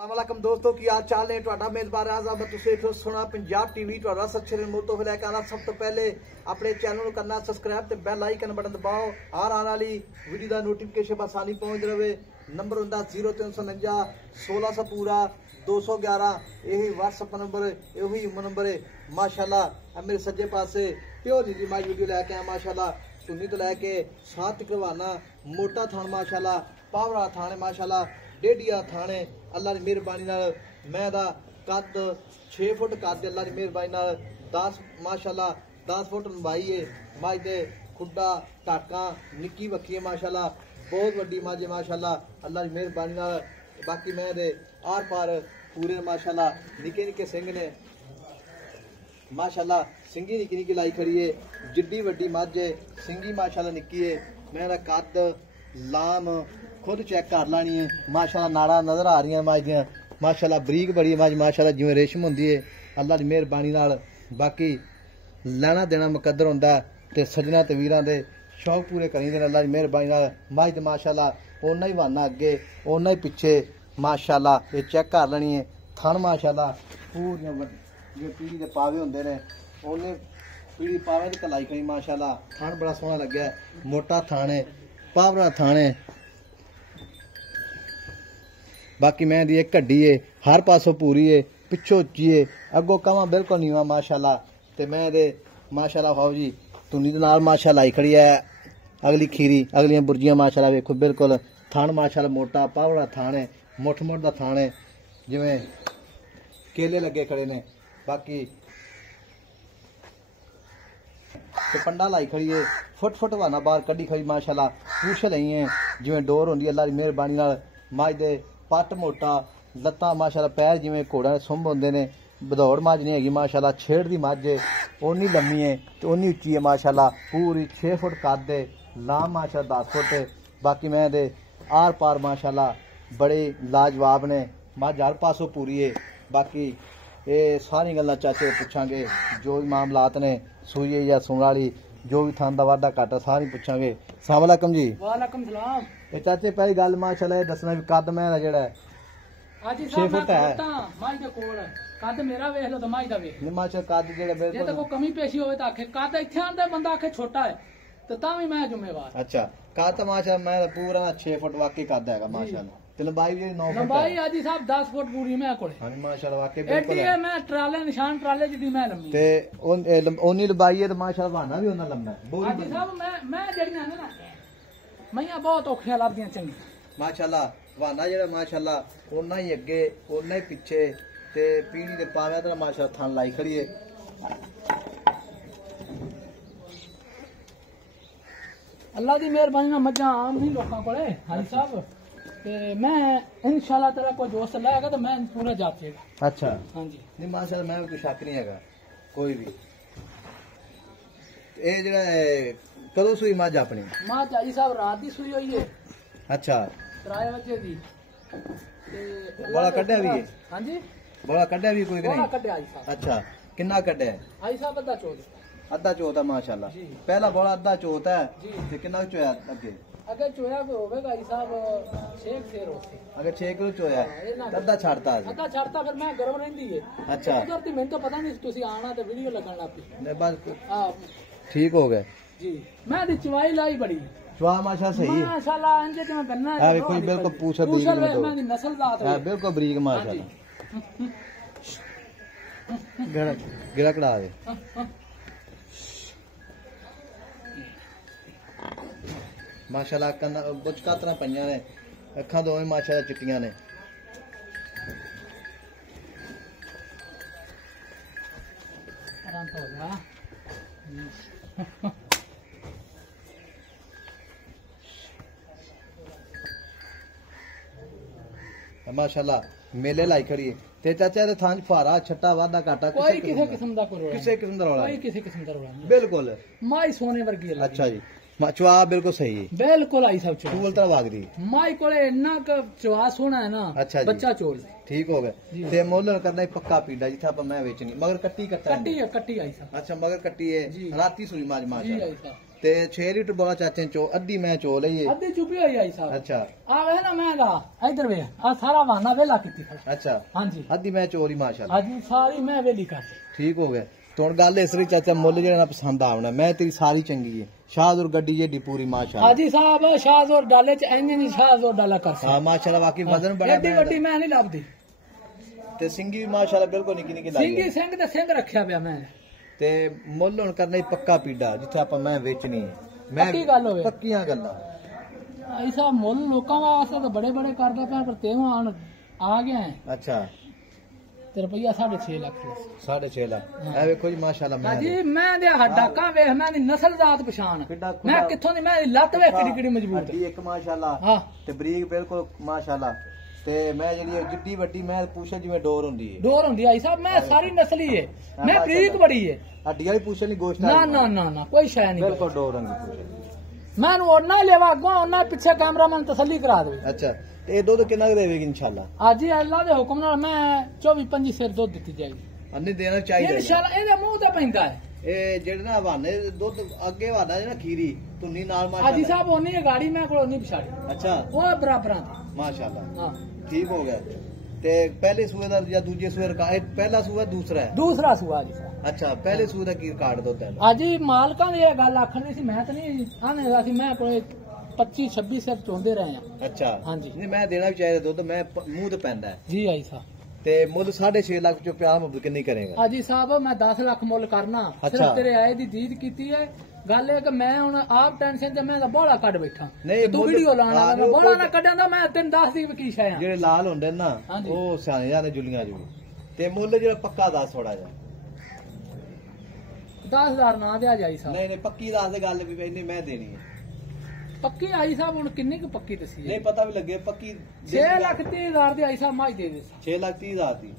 वालेकुम दोस्तों की हाल चाल ने ਤੁਹਾਡਾ ਮੇਜ਼ਬਾਨ ਆਜ਼ਮ ਤੁਸੀਂ ਇੱਥੋਂ ਸੁਣਾ ਪੰਜਾਬ ਟੀਵੀ ਤੁਹਾਡਾ ਸੱਚੇ ਰਿਮੋਟ ਤੋਂ ਲੈ ਕੇ ਆਣਾ ਸਭ ਤੋਂ ਪਹਿਲੇ ਆਪਣੇ ਚੈਨਲ ਨੂੰ ਕਰਨਾ ਸਬਸਕ੍ਰਾਈਬ ਤੇ ਬੈਲ ਆਈਕਨ ਬਟਨ ਦਬਾਓ ਹਰ ਆਉਣ ਵਾਲੀ ਵੀਡੀਓ ਦਾ ਨੋਟੀਫਿਕੇਸ਼ਨ ਆਸਾਨੀ ਪਹੁੰਚ ਰਹੇ ਨੰਬਰ ਹੁੰਦਾ 0349 1600 पूरा 211 यही WhatsApp नंबर यही नंबर है माशाल्लाह मेरे सज्जे पासे प्योर जी मैं वीडियो लैके आया माशाल्लाह सुन्नी तो लैके साथ करवाना मोटा थान माशाल्लाह पावरा थाने माशाल्लाह डेढ़िया थाने अल्लाह की मेहरबानी मैं दा कद 6 फुट कद अल्लाह की मेहरबानी 10 माशाल्लाह 10 फुट लंबाई है मझ दे खुड्डा टाका निक्की बक्खी है माशाल्लाह बहुत वड्डी मझ है माशाल्लाह अल्लाह की मेहरबानी बाकी मैं दे आर पार पूरे माशाल्लाह निके निके सिंह ने माशाल्लाह सिंगी निकी निकी लाई खड़ी है जिड्डी वड्डी मझ है सिंगी माशाल्लाह निक्की है मेरा कद लाम खुद चेक कर लानी है माशाल्लाह नाड़ा नजर आ रही मझ दियां माशाल्लाह बरीक बड़ी मझ माशाल्लाह जिवें रेशम होंदी है अल्लाह की मेहरबानी बाकी लैना देना मुकद्दर होंदा ते सजना ते वीरां दे शौक पूरे करी देने अल्लाह की मेहरबानी मझ ते माशाल्लाह ओना ही वाना अगे ओना ही पिछे माशाल्लाह ये चेक कर लेनी है थन माशाल्लाह पूरियां जो पीढ़ी के पावे होंदे ने ओने पीढ़ी पावे दी कलाई खड़ी माशाल्लाह थन बड़ा सोहना लग्या मोटा थान है पावरा थान है बाकी मैं दी एक घड्डी है हर पासों पूरी है पिछो उच्ची है अगो कवा बिल्कुल नीवा माशाल्लाह ते मैं दे माशाल्लाह खाओ जी तुनी दे नाल माशाल्लाह आई खड़ी है अगली खीरी अगलियां बुर्जियां माशाल्लाह वेखो बिल्कुल थान माशाल्लाह मोटा पावड़ा थान है मुठ मुठ दा थान है जिवें केले लगे खड़े ने बाकी ते पंडा लाई खड़ी है फुट फुट वाना बाहर कड्डी खड़ी माशाल्लाह पूछ लई है जिवें डोर होंदी अल्लाह दी मेहरबानी नाल मझ दे पट मोटा लत्तां माशाल्लाह पैर जिवें घोड़ा सुंभ होंदे ने बदौड़ मझ नहीं हैगी माशाल्लाह छेड़ दी मझ है ओनी लम्मी है ते ओनी उच्ची है माशाल्लाह पूरी 6 फुट कद है लाम माशाल्लाह 10 फुट है बाकी मैं दे आर पार माशाल्लाह बड़े लाजवाब ने मझ हर पासों पूरी है बाकी ये सारी गल्लां चाचे पुछांगे जो भी मामलात ने सूई या सुन वाली जो भी थान दा वादा घाटा सारी पुछांगे। अस्सलाम वालेकुम जी। वालेकुम सलाम। ये चाचे पहली गल माशाल्लाह दसना भी कद मैं जेड़ा हाजी साहब मैं कहता माई दे कोल कद मेरा वेख लो तो माई दा वेख नहीं माशा कद जेड़ा बिल्कुल जे तो कोई कमी पेशी होवे तां आखे कद इत्थे आंदा बंदा आखे छोटा है तो तां भी मैं जिम्मेवार। अच्छा कद माशा मैं पूरा 6 फुट वाकई कद हैगा माशाल्लाह ते लंबाई भी 9 फुट लंबाई हाजी साहब 10 फुट पूरी मैं कोले। हां माशाल्लाह वाकई बिल्कुल एडी है मैं ट्राले निशान ट्राले जिदी मैं लंबी ते ओनी लंबाई है तो माशाल्लाह वाना भी ओना लंबा है हाजी साहब मैं जड़ियां ने ना मैया बहुत औखियां लभदियां चंगी माशाल्लाह वाना जेड़ा माशाल्लाह ओना ही अगे ओना ही पिछे ते पीढ़ी दे पावे ते माशाल्लाह थान लाई खड़ी है अल्लाह दी मेहरबानी नाल मज्जां आम नहीं लोकां कोले हाजी साहब ते मैं इंशाल्लाह तेरा कोई दोस्त लाएगा तो मैं पूरा जाचेगा। अच्छा हां जी नहीं माशाल्लाह मैं कोई शक नहीं हैगा कोई भी ए जेड़ा कदों सुई मझ अपनी मां हाजी साहब रात दी सुई हुई है। अच्छा 3 बजे दी ते बड़ा कड्ढिया भी है। हां जी बड़ा कड्ढिया भी कोई बड़ा नहीं कड्ढिया हाजी साहब। अच्छा कितना कड्ढिया हाजी साहब अद्धा चोद है माशाल्लाह जी। पहला बड़ा अद्धा चौथ है जी। ते कितना चोया अगे अगर चोया को होवेगा हाजी साहब 6 शेर होते अगर 6 किलो चोया अद्धा छाड़ता है अद्धा छड़ता फिर मैं गरम रहंदी है। अच्छा उधर ती मैंने तो पता नहीं तुसी आना ते वीडियो लगन लग पई नहीं बस हां ठीक हो गए जी मैं दी चवाई लाई बड़ी चवा माशा सही है माशाल्लाह इंजे के मैं करना है देखो बिल्कुल पूछ मैं दी नस्ल जात है बिल्कुल बरीक माशाल्लाह गिरा कड़ा दे माशाल्लाह कन्ना कुछ कातरा पईयां ने अखां दोवें माशाल्लाह चिट्टियां ने आराम हो जा माशाल्लाह मेले लाई खड़ी है ते चाचा दे थां फारा छट्टा वादा घाटा कोई किसी किस्म दा कोई किसी किस्म दा रौला कोई किसी किस्म दा रौला बिल्कुल माई सोने वर्गी है। अच्छा जी चवा बिल्कुल सही है बिल्कुल आई सब चोल टूल तरह वागदी माई कोले इन्ना क चवा सोना है ना। अच्छा बच्चा चोल ठीक हो गए ते मोल करना पक्का पीड़ा जिथे आप मैं बेचनी मगर कट्टी कट्टा कट्टी आई साहब। अच्छा मगर कट्टी है राती सुई माज माशाल्लाह ਤੇ 6 ਲੀਟਰ ਬੋਲਾ ਚਾਚੇ ਚੋ ਅੱਧੀ ਮੈਂ ਚੋ ਲਈਏ ਅੱਧੀ ਚੁੱਪੀ ਹੋਈ ਆਈ ਸਾਹਿਬ ਅੱਛਾ ਆ ਵੇ ਨਾ ਮੈਂ ਗਾ ਇਧਰ ਵੇ ਆ ਸਾਰਾ ਵਾਨਾ ਵੇਲਾ ਕੀਤੀ ਅੱਛਾ ਹਾਂਜੀ ਅੱਧੀ ਮੈਂ ਚੋਰੀ ਮਾਸ਼ਾਅੱਲਾ ਅੱਜ ਸਾਰੀ ਮੈਂ ਵੇਲੀ ਕਰਤੀ ਠੀਕ ਹੋ ਗਿਆ ਹੁਣ ਗੱਲ ਇਸ ਲਈ ਚਾਚਾ ਮੁੱਲ ਜਿਹੜਾ ਨਾ ਪਸੰਦ ਆਉਣਾ ਮੈਂ ਤੇਰੀ ਸਾਰੀ ਚੰਗੀ ਹੈ ਸ਼ਾਹਜ਼ੋਰ ਗੱਡੀ ਜਿਹੜੀ ਪੂਰੀ ਮਾਸ਼ਾਅੱਲਾ ਹਾਜੀ ਸਾਹਿਬ ਸ਼ਾਹਜ਼ੋਰ ਡਾਲੇ ਚ ਇੰਨੇ ਨਹੀਂ ਸ਼ਾਹਜ਼ੋਰ ਡਾਲਾ ਕਰ ਸਕਦਾ ਹਾਂ ਮਾਸ਼ਾਅੱਲਾ ਵਾਕਈ ਵਜ਼ਨ ਬੜਾ ਐਡੀ ਵੱਡੀ ਮੈਂ ਨਹੀਂ ਲੱਭਦੀ ਤੇ ਸਿੰਘੀ ਵੀ ਮਾਸ਼ਾਅੱਲਾ ਬਿਲਕੁਲ ਨਿੱਕੀ ਨਿੱਕੀ ਲੱਗੀ ਸਿੰਘੀ ਸਿੰਘ ਤੇ ਸਿੰਘ ਰੱਖਿਆ ਪਿਆ ਮੈਂ ਤੇ ਮੁੱਲ ਹੁਣ ਕਰਨਾ ਹੀ ਪੱਕਾ ਪੀੜਾ ਜਿੱਥੇ ਆਪਾਂ ਮੈਂ ਵੇਚਣੀ ਹੈ ਪੱਕੀ ਗੱਲ ਹੋਵੇ ਪੱਕੀਆਂ ਗੱਲਾਂ ਐਸਾ ਮੁੱਲ ਲੋਕਾਂ ਵਾਸਤੇ ਤਾਂ ਬੜੇ ਬੜੇ ਕਰਦਾ ਪਿਆ ਪਰ ਤੇ ਹੁਣ ਆ ਗਿਆ ਹੈ ਅੱਛਾ ਤੇ ਰੁਪਈਆ 6.5 ਲੱਖ 6.5 ਲੱਖ ਇਹ ਵੇਖੋ ਜੀ ਮਾਸ਼ਾਅੱਲਾ ਮੈਂ ਹਾਂਜੀ ਮੈਂ ਦੇ ਹੱਡਾਕਾਂ ਵੇਖ ਮੈਂ ਦੀ ਨਸਲ ਜ਼ਾਤ ਪਛਾਣ ਕਿੱਡਾ ਮੈਂ ਕਿੱਥੋਂ ਦੀ ਮੈਂ ਲੱਤ ਵੇਖ ਕਿਹੜੀ ਕਿਹੜੀ ਮਜ਼ਬੂਤ ਹੱਡੀ ਇੱਕ ਮਾਸ਼ਾਅੱਲਾ ਹਾਂ ਤੇ ਬਰੀਕ ਬਿਲਕੁਲ ਮਾਸ਼ਾਅੱਲਾ ਤੇ ਮੈਂ ਜਿਹੜੀ ਜਿੱਡੀ ਵੱਡੀ ਮੈਂ ਪੁੱਛੇ ਜਿਵੇਂ ਡੋਰ ਹੁੰਦੀ ਹੈ ਡੋਰ ਹੁੰਦੀ ਆਈ ਸਾਹਿਬ ਮੈਂ ਸਾਰੀ ਨਸਲੀ ਹੈ ਮੈਂ ਬਰੀਕ ਬੜੀ ਹੈ ਹੱਡੀ ਵਾਲੀ ਪੁੱਛੇ ਨਹੀਂ ਗੋਸ਼ਤ ਨਾ ਨਾ ਨਾ ਨਾ ਕੋਈ ਸ਼ੈ ਨਹੀਂ ਬਿਲਕੁਲ ਡੋਰ ਰੰਗੀ ਪੁੱਛੇ ਮੈਂ ਉਹਨਾਂ ਹੀ ਲੈਵਾ ਅੱਗੋਂ ਉਹਨਾਂ ਪਿੱਛੇ ਕੈਮਰਾਮੈਨ ਤਸੱਲੀ ਕਰਾ ਦੇ ਅੱਛਾ ਤੇ ਇਹ ਦੁੱਧ ਕਿੰਨਾ ਕੁ ਦੇਵੇਗੀ ਇਨਸ਼ਾਅੱਲਾ ਅੱਜ ਹੀ ਅੱਲਾ ਦੇ ਹੁਕਮ ਨਾਲ ਮੈਂ 24-25 ਸਿਰ ਦੁੱਧ ਦਿੱਤੀ ਜਾਏਗੀ ਅੰਨੇ ਦੇਣਾ ਚਾਹੀਦਾ ਇਨਸ਼ਾਅੱਲਾ ਇਹਦਾ ਮੂੰਹ ਤੇ ਪੈਂਦਾ ਹੈ ਇਹ ਜਿਹੜੇ ਨਾ ਹਵਾਨੇ ਦੁੱਧ ਅੱਗੇ ਹਵਾਨਾ ਜਿਹੜਾ ਖੀਰੀ ਧੁੰਨੀ ਨਾਲ ਹਾਜੀ ਮਾਸ਼ਾਅੱਲਾ ਸਾਹਿਬ ਉਹਨੀ ਇਹ ਗਾੜੀ ਮੈਂ ਕੋਲ ਨਹੀਂ ਪਛਾੜੀ ਅੱਛਾ ਉਹ ਬਰਾਬਰਾਂ ਦੀ ਮਾਸ਼ਾਅੱਲਾ ਹਾਂ ਠੀਕ ਹੋ ਗਿਆ ਤੇ ਪਹਿਲੇ ਸੂਏ ਦਾ ਜਾਂ ਦੂਜੇ ਸੂਏ ਰਿਕਾਰਡ ਪਹਿਲਾ ਸੂਆ ਦੂਸਰਾ ਹੈ ਦੂਸਰਾ ਸੂਆ ਜੀ ਸਾਹਿਬ ਅੱਛਾ ਪਹਿਲੇ ਸੂਏ ਦਾ ਕੀ ਰਿਕਾਰਡ ਦੁੱਧ ਹੈ ਅੱਜ ਹੀ ਮਾਲਕਾਂ ਦੀ ਇਹ ਗੱਲ ਆਖਣੀ ਸੀ ਮੈਂ ਤਾਂ ਨਹੀਂ ਆਨੇ ਸੀ ਮੈਂ ਕੋਲੇ 25-26 ਸਿਰ ਚੋਂਦੇ ਰਹੇ ਆ ਅੱਛਾ ਹਾਂਜੀ ਨਹੀਂ ਮੈਂ ਦੇਣਾ ਵੀ ਚਾਹੀਦਾ ਦੁੱਧ ਮੈਂ ਮੂੰਹ ਤੇ ਪੈਂਦਾ ਹੈ। ਜੀ ਆਈ ਸਾਹਿਬ ਤੇ ਮੁੱਲ 6.5 ਲੱਖ ਚੋਂ ਪਿਆ ਮੁੱਲ ਕਿੰਨੀ ਕਰੇਗਾ ਹਾਜੀ ਸਾਹਿਬ ਮੈਂ 10 ਲੱਖ ਮੁੱਲ ਕਰਨਾ ਅੱਛਾ। ਸਿਰਫ ਤੇਰੇ ਆਏ ਦੀ ਦੀਦ ਕੀਤੀ ਹੈ ਗੱਲ ਇਹ ਕਿ ਮੈਂ ਹੁਣ ਆਪ ਟੈਨਸ਼ਨ ਤੇ ਮੈਂ ਤਾਂ ਬੋਲਾ ਕੱਢ ਬੈਠਾ ਨਹੀਂ, ਤੂੰ ਮੁੱਲ- ਵੀਡੀਓ ਲਾਣਾ ਹਾਂ, ਮੈਂ ਉਹ- ਬੋਲਾ ਨਾ ਕੱਢਾਂ ਤਾਂ ਮੈਂ ਤੈਨੂੰ ਦੱਸ ਦੀ ਕੀ ਸ਼ੈ ਆ ਜਿਹੜੇ ਲਾਲ ਹੁੰਦੇ ਨੇ ਨਾ ਹਾਂਜੀ। ਉਹ ਸਿਆਣੇ ਜਾਂਦੇ ਜੁਲੀਆਂ ਜੂ ਤੇ ਮੁੱਲ ਜਿਹੜਾ ਪੱਕਾ ਦੱਸ ਥੋੜਾ ਜਿਹਾ 10,000 ਨਾ ਦਿਆ ਜਾਈ ਸਾਹਿਬ ਨਹੀਂ ਨਹੀਂ ਪੱਕੀ ਦੱਸ ਦੇ ਗੱਲ ਵੀ ਇੰਨੀ ਮੈਂ ਦੇਣੀ ਹੈ ਪੱਕੀ ਆਈ ਸਾਹਿਬ ਹੁਣ ਕਿੰਨੀ ਕੁ ਪੱਕੀ ਦੱਸੀ ਨਹੀਂ ਪਤਾ ਵੀ ਲੱਗੇ ਪੱਕੀ 6,30,000 ਦੀ ਆਈ ਸਾਹਿਬ ਮਾਈ ਦੇ ਦੇ 6 ਲੱਖ 30 ਹਜ਼ਾਰ ਦੀ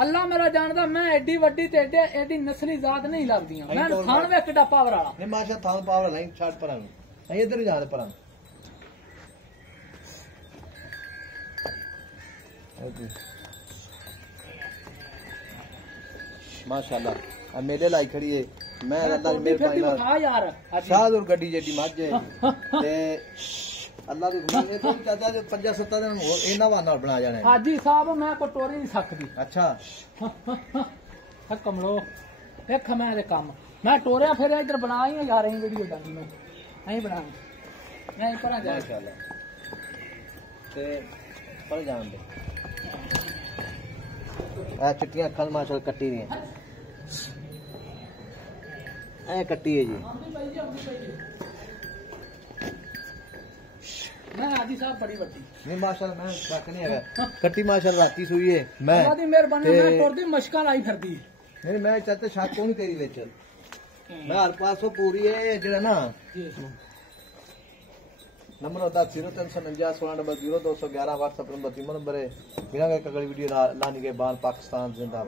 ਅੱਲਾ ਮੇਰਾ ਜਾਣਦਾ ਮੈਂ ਐਡੀ ਵੱਡੀ ਤੇ ਐਡੀ ਨਸਲੀ ਜ਼ਾਤ ਨਹੀਂ ਲੱਗਦੀਆਂ ਅਸੀਂ ਮੈਂ ਤੋੜ ਖਾਣ ਵੇ ਕਿੱਡਾ ਪਾਵਰ ਵਾਲਾ ਨਹੀਂ ਮਾਸ਼ਾ ਥਾਂ ਪਾਵਰ ਨਹੀਂ ਛੱਡ ਪਰਾਂ ਨੂੰ ਅਸੀਂ ਇੱਧਰ ਹੀ ਜਾਦੇ ਪਰਾਂ ਮਾਸ਼ਾਅੱਲਾ ਆ ਮੇਰੇ ਲਾਈ ਖੜੀ ਏ ਮੈਂ ਅੱਲਾ ਦੀ ਮਿਹਰਬਾਨੀ ਨਾਲ ਹਾਂ ਯਾਰ ਹਾਜੀ। ਸ਼ਾਹਦੁਰ ਗੱਡੀ ਜਿਹੜੀ ਮੱਝ ਹੈ ਤੇ ਅੱਲਾ ਦੀ ਮਿਹਰ ਇਹ ਤੋਂ ਚਾਚਾ ਜੋ 5-7 ਦਿਨ ਹੋਰ ਇਹਨਾਂ ਵਾਰ ਨਾਲ ਬਣਾ ਜਾਣਾ ਹੈ। ਹਾਜੀ ਸਾਹਿਬ ਮੈਂ ਕੋਈ ਟੋਰੀ ਨਹੀਂ ਸਕਦੀ ਅੱਛਾ ਹਕਮ ਲੋ ਵੇਖ ਮੈਂ ਇਹਦੇ ਕੰਮ ਮੈਂ ਟੋਰਿਆ ਫਿਰ ਇੱਧਰ ਬਣਾ ਹੀ ਯਾਰ ਇਹ ਵੀਡੀਓ ਡਾਲੀ ਮੈਂ ਐਂ ਬਣਾ ਮੈਂ ਪਰਾਂ ਜਾ ਮਾਸ਼ਾਅੱਲਾ ਤੇ ਪਰ ਜਾਣ ਦੇ ਆ ਚਿੱਟੀਆਂ ਅੱਖਾਂ ਮਾਸ਼ਾਅੱਲਾ ਕੱਟੀ ਦੀਆਂ ਐ ਕੱਟੀ ਹੈ ਜੀ ਮੈਂ ਹਾਜੀ ਸਾਹਿਬ ਬੜੀ ਵੱਡੀ ਨਹੀਂ ਮਾਸ਼ਾਅੱਲਾ ਮੈਂ ਸ਼ੱਕ ਨਹੀਂ ਹੈਗਾ ਕੱਟੀ ਮਾਸ਼ਾਅੱਲਾ ਰਾਤੀ ਸੂਈ ਹੈ ਮੈਂ ਅੱਲਾ ਦੀ ਮਿਹਰਬਾਨੀ ਮੈਂ ਟੁਰਦੀ ਮਸ਼ਕਾਂ ਲਾਈ ਫਿਰਦੀ ਨਹੀਂ ਮੈਂ ਚਾਚਾ ਸ਼ੱਕ ਕੋਈ ਨਹੀਂ ਤੇਰੀ ਵਿੱਚ ਮੈਂ ਹਰ ਪਾਸੋਂ ਪੂਰੀ ਹੈ ਜਿਹੜਾ ਨਾ ਜੀ ਨੰਬਰ ਉਹਦਾ 0349 16 0211 WhatsApp ਨੰਬਰ 3 ਨੰਬਰ ਹੈ ਬਿਨਾਂ ਕੋਈ ਅਗਲੀ ਵੀਡੀਓ ਲਾਣੀ ਕੇ ਬਾਅਦ ਪਾਕਿਸਤਾਨ ਜ਼ਿੰਦਾਬਾਦ